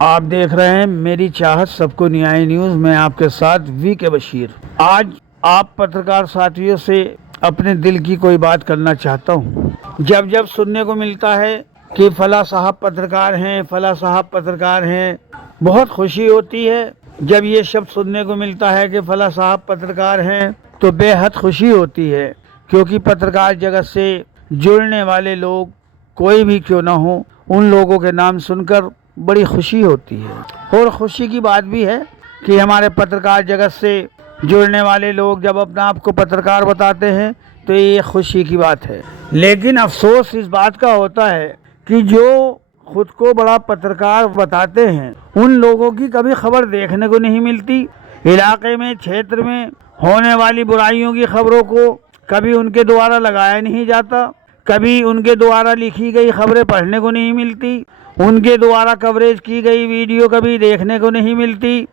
आप देख रहे हैं मेरी चाहत सबको न्याय न्यूज में आपके साथ वी के बशीर। आज आप पत्रकार साथियों से अपने दिल की कोई बात करना चाहता हूँ। जब जब सुनने को मिलता है कि फला साहब पत्रकार हैं, फला साहब पत्रकार हैं, बहुत खुशी होती है। जब ये शब्द सुनने को मिलता है कि फला साहब पत्रकार हैं तो बेहद खुशी होती है, क्योंकि पत्रकार जगत से जुड़ने वाले लोग कोई भी क्यों ना हो, उन लोगों के नाम सुनकर बड़ी खुशी होती है। और खुशी की बात भी है कि हमारे पत्रकार जगत से जुड़ने वाले लोग जब अपने आप को पत्रकार बताते हैं तो ये खुशी की बात है। लेकिन अफसोस इस बात का होता है कि जो खुद को बड़ा पत्रकार बताते हैं उन लोगों की कभी खबर देखने को नहीं मिलती। इलाके में, क्षेत्र में होने वाली बुराइयों की खबरों को कभी उनके द्वारा लगाया नहीं जाता, कभी उनके द्वारा लिखी गई खबरें पढ़ने को नहीं मिलती, उनके द्वारा कवरेज की गई वीडियो कभी देखने को नहीं मिलती।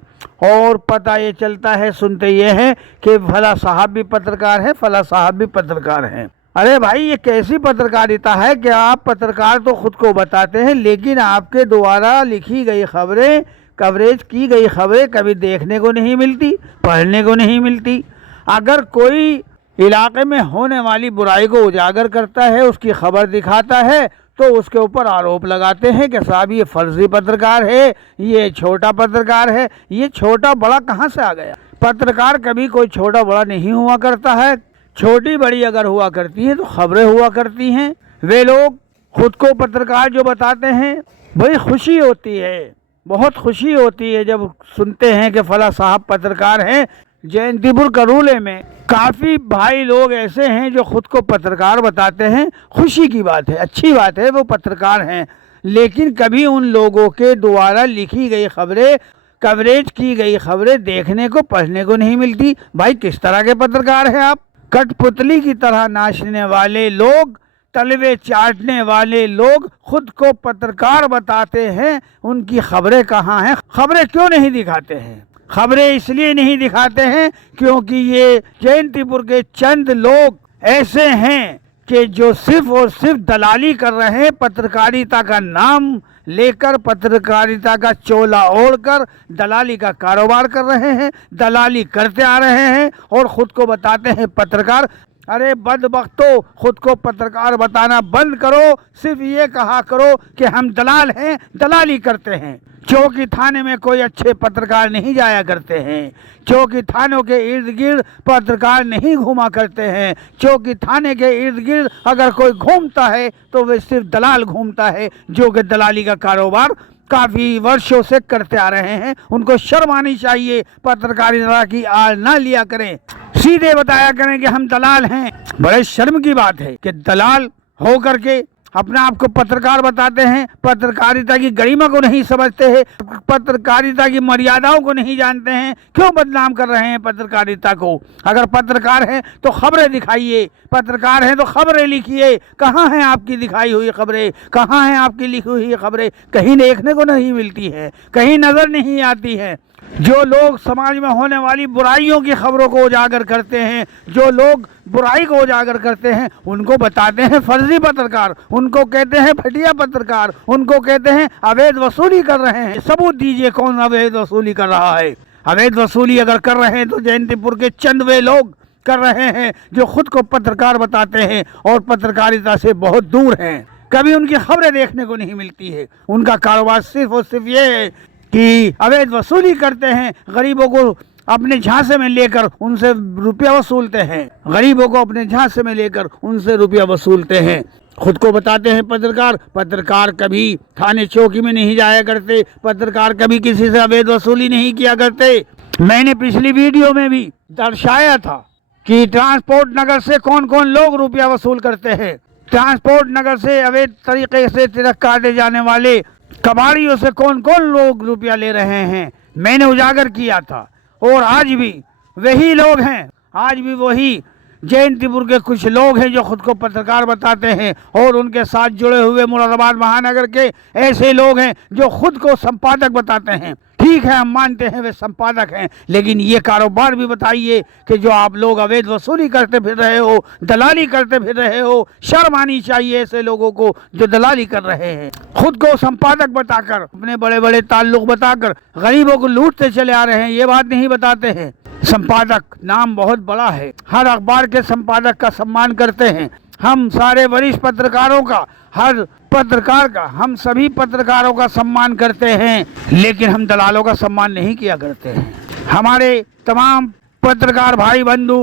और पता ये चलता है, सुनते ये हैं कि फला साहब भी पत्रकार हैं, फला साहब भी पत्रकार हैं। अरे भाई, ये कैसी पत्रकारिता है कि आप पत्रकार तो खुद को बताते हैं लेकिन आपके द्वारा लिखी गई खबरें, कवरेज की गई खबरें कभी देखने को नहीं मिलती, पढ़ने को नहीं मिलती। अगर कोई इलाके में होने वाली बुराई को उजागर करता है, उसकी खबर दिखाता है, तो उसके ऊपर आरोप लगाते हैं कि साहब ये फर्जी पत्रकार है, ये छोटा पत्रकार है। ये छोटा बड़ा कहाँ से आ गया? पत्रकार कभी कोई छोटा बड़ा नहीं हुआ करता है। छोटी बड़ी अगर हुआ करती है तो खबरें हुआ करती हैं। वे लोग खुद को पत्रकार जो बताते हैं, बड़ी खुशी होती है, बहुत खुशी होती है जब सुनते हैं कि फला साहब पत्रकार हैं। जयंतीपुर करूले में काफ़ी भाई लोग ऐसे हैं जो खुद को पत्रकार बताते हैं। खुशी की बात है, अच्छी बात है, वो पत्रकार हैं। लेकिन कभी उन लोगों के द्वारा लिखी गई खबरें, कवरेज की गई खबरें देखने को, पढ़ने को नहीं मिलती। भाई, किस तरह के पत्रकार हैं आप? कठपुतली की तरह नाचने वाले लोग, तलवे चाटने वाले लोग खुद को पत्रकार बताते हैं, उनकी खबरें कहाँ हैं? खबरें क्यों नहीं दिखाते हैं? खबरें इसलिए नहीं दिखाते हैं क्योंकि ये जयंतीपुर के चंद लोग ऐसे हैं कि जो सिर्फ और सिर्फ दलाली कर रहे हैं। पत्रकारिता का नाम लेकर, पत्रकारिता का चोला ओढ़कर दलाली का कारोबार कर रहे हैं, दलाली करते आ रहे हैं और ख़ुद को बताते हैं पत्रकार। अरे बदबख्तो, खुद को पत्रकार बताना बंद करो, सिर्फ ये कहा करो कि हम दलाल हैं, दलाली करते हैं। चौकी थाने में कोई अच्छे पत्रकार नहीं जाया करते हैं, चौकी थानों के इर्द गिर्द पत्रकार नहीं घूमा करते हैं। चौकी थाने के इर्द गिर्द अगर कोई घूमता है तो वे सिर्फ दलाल घूमता है, जो कि दलाली का कारोबार काफ़ी वर्षों से करते आ रहे हैं। उनको शर्म आनी चाहिए, पत्रकारिता की आड़ ना लिया करें, सीधे बताया करें कि हम दलाल हैं। बड़े शर्म की बात है कि दलाल हो करके अपने आप को पत्रकार बताते हैं, पत्रकारिता की गरिमा को नहीं समझते हैं, पत्रकारिता की मर्यादाओं को नहीं जानते हैं। क्यों बदनाम कर रहे हैं पत्रकारिता को? अगर पत्रकार हैं तो खबरें दिखाइए, पत्रकार हैं तो खबरें लिखिए। कहाँ हैं आपकी दिखाई हुई खबरें? कहाँ हैं आपकी लिखी हुई खबरें? कहीं देखने को नहीं मिलती है, कहीं नज़र नहीं आती है। जो लोग समाज में होने वाली बुराइयों की खबरों को उजागर करते हैं, जो लोग बुराई को उजागर करते हैं, उनको बताते हैं फर्जी पत्रकार, उनको कहते हैं घटिया पत्रकार, उनको कहते हैं अवैध वसूली कर रहे हैं। सबूत दीजिए कौन अवैध वसूली कर रहा है? अवैध वसूली अगर कर रहे हैं तो जयंतीपुर के चंद वे लोग कर रहे हैं जो खुद को पत्रकार बताते हैं और पत्रकारिता से बहुत दूर हैं। कभी उनकी खबरें देखने को नहीं मिलती है। उनका कारोबार सिर्फ और सिर्फ ये है कि अवैध वसूली करते हैं, गरीबों को अपने झांसे में लेकर उनसे रुपया वसूलते हैं, गरीबों को अपने झांसे में लेकर उनसे रुपया वसूलते हैं। खुद को बताते हैं पत्रकार। पत्रकार कभी थाने चौकी में नहीं जाया करते, पत्रकार कभी किसी से अवैध वसूली नहीं किया करते। मैंने पिछली वीडियो में भी दर्शाया था कि ट्रांसपोर्ट नगर से कौन कौन लोग रुपया वसूल करते हैं। ट्रांसपोर्ट नगर से अवैध तरीके से तिलक काटे जाने वाले कबाड़ियों से कौन कौन लोग रुपया ले रहे हैं, मैंने उजागर किया था। और आज भी वही लोग हैं, आज भी वही जयंतीपुर के कुछ लोग हैं जो खुद को पत्रकार बताते हैं और उनके साथ जुड़े हुए मुरादाबाद महानगर के ऐसे लोग हैं जो खुद को संपादक बताते हैं। ठीक ठीक है, हम मानते हैं वे संपादक हैं, लेकिन ये कारोबार भी बताइए कि जो आप लोग अवैध वसूली करते फिर रहे हो, दलाली करते फिर रहे हो, शर्म आनी चाहिए ऐसे लोगों को जो दलाली कर रहे हैं। खुद को संपादक बताकर, अपने बड़े बड़े ताल्लुक बताकर गरीबों को लूटते चले आ रहे हैं, ये बात नहीं बताते हैं। संपादक नाम बहुत बड़ा है, हर अखबार के संपादक का सम्मान करते हैं हम, सारे वरिष्ठ पत्रकारों का, हर पत्रकार का, हम सभी पत्रकारों का सम्मान करते हैं, लेकिन हम दलालों का सम्मान नहीं किया करते हैं। हमारे तमाम पत्रकार भाई बंधु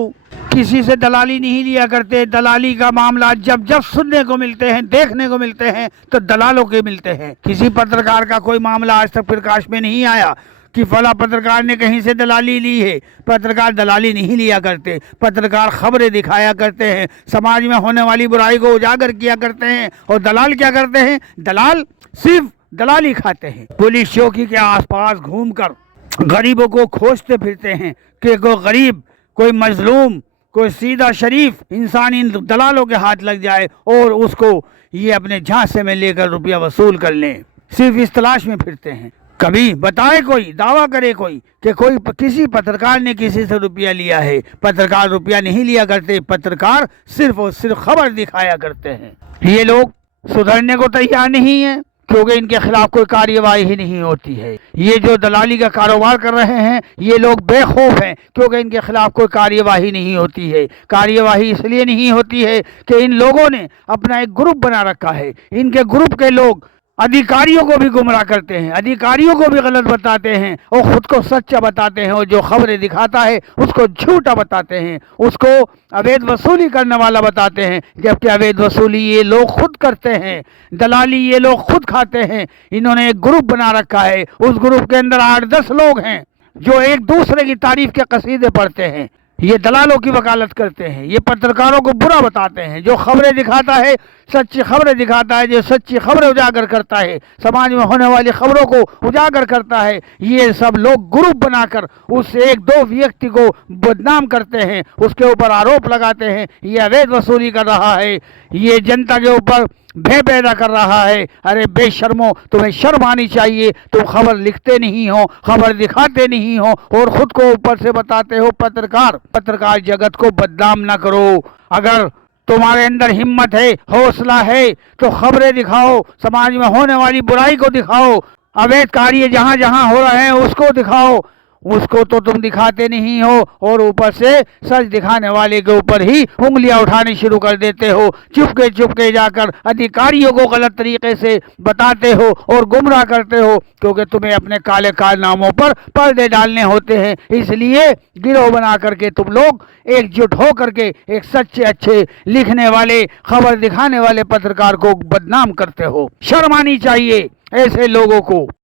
किसी से दलाली नहीं लिया करते। दलाली का मामला जब जब सुनने को मिलते हैं, देखने को मिलते हैं, तो दलालों के मिलते हैं। किसी पत्रकार का कोई मामला आज तक प्रकाश में नहीं आया कि फला पत्रकार ने कहीं से दलाली ली है। पत्रकार दलाली नहीं लिया करते, पत्रकार खबरें दिखाया करते हैं, समाज में होने वाली बुराई को उजागर किया करते हैं। और दलाल क्या करते हैं? दलाल सिर्फ दलाली खाते हैं। पुलिस चौकी के आसपास घूमकर गरीबों को खोजते फिरते हैं कि कोई गरीब, कोई मजलूम, कोई सीधा शरीफ इंसान इन दलालों के हाथ लग जाए और उसको ये अपने झांसे में लेकर रुपया वसूल कर लें। सिर्फ इस तलाश में फिरते हैं। कभी बताए कोई, दावा करे कोई कि कोई किसी पत्रकार ने किसी से रुपया लिया है। पत्रकार रुपया नहीं लिया करते, पत्रकार सिर्फ और सिर्फ खबर दिखाया करते हैं। ये लोग सुधरने को तैयार नहीं है क्योंकि इनके खिलाफ कोई कार्यवाही ही नहीं होती है। ये जो दलाली का कारोबार कर रहे हैं, ये लोग बेखौफ हैं क्योंकि इनके खिलाफ कोई कार्यवाही नहीं होती है। कार्यवाही इसलिए नहीं होती है कि इन लोगों ने अपना एक ग्रुप बना रखा है। इनके ग्रुप के लोग अधिकारियों को भी गुमराह करते हैं, अधिकारियों को भी गलत बताते हैं और खुद को सच्चा बताते हैं, और जो खबरें दिखाता है उसको झूठा बताते हैं, उसको अवैध वसूली करने वाला बताते हैं, जबकि अवैध वसूली ये लोग खुद करते हैं, दलाली ये लोग खुद खाते हैं। इन्होंने एक ग्रुप बना रखा है, उस ग्रुप के अंदर 8-10 लोग हैं जो एक दूसरे की तारीफ के कसीदे पढ़ते हैं। ये दलालों की वकालत करते हैं, ये पत्रकारों को बुरा बताते हैं। जो खबरें दिखाता है सच्ची खबरें दिखाता है, जो सच्ची खबरें उजागर करता है, समाज में होने वाली खबरों को उजागर करता है, ये सब लोग ग्रुप बनाकर उस 1-2 व्यक्ति को बदनाम करते हैं, उसके ऊपर आरोप लगाते हैं ये अवैध वसूली कर रहा है, ये जनता के ऊपर भय पैदा कर रहा है। अरे बेशर्मो, तुम्हें शर्म आनी चाहिए। तुम खबर लिखते नहीं हो, खबर दिखाते नहीं हो और खुद को ऊपर से बताते हो पत्रकार। पत्रकार जगत को बदनाम ना करो। अगर तुम्हारे अंदर हिम्मत है, हौसला है, तो खबरें दिखाओ, समाज में होने वाली बुराई को दिखाओ, अवैध कार्य जहाँ जहाँ हो रहे हैं उसको दिखाओ। उसको तो तुम दिखाते नहीं हो और ऊपर से सच दिखाने वाले के ऊपर ही उंगलियां उठानी शुरू कर देते हो। चुपके जाकर अधिकारियों को गलत तरीके से बताते हो और गुमराह करते हो, क्योंकि तुम्हें अपने काले कारनामों पर पर्दे डालने होते हैं। इसलिए गिरोह बना करके तुम लोग एकजुट हो करके एक सच्चे अच्छे लिखने वाले, खबर दिखाने वाले पत्रकार को बदनाम करते हो। शर्म आनी चाहिए ऐसे लोगों को।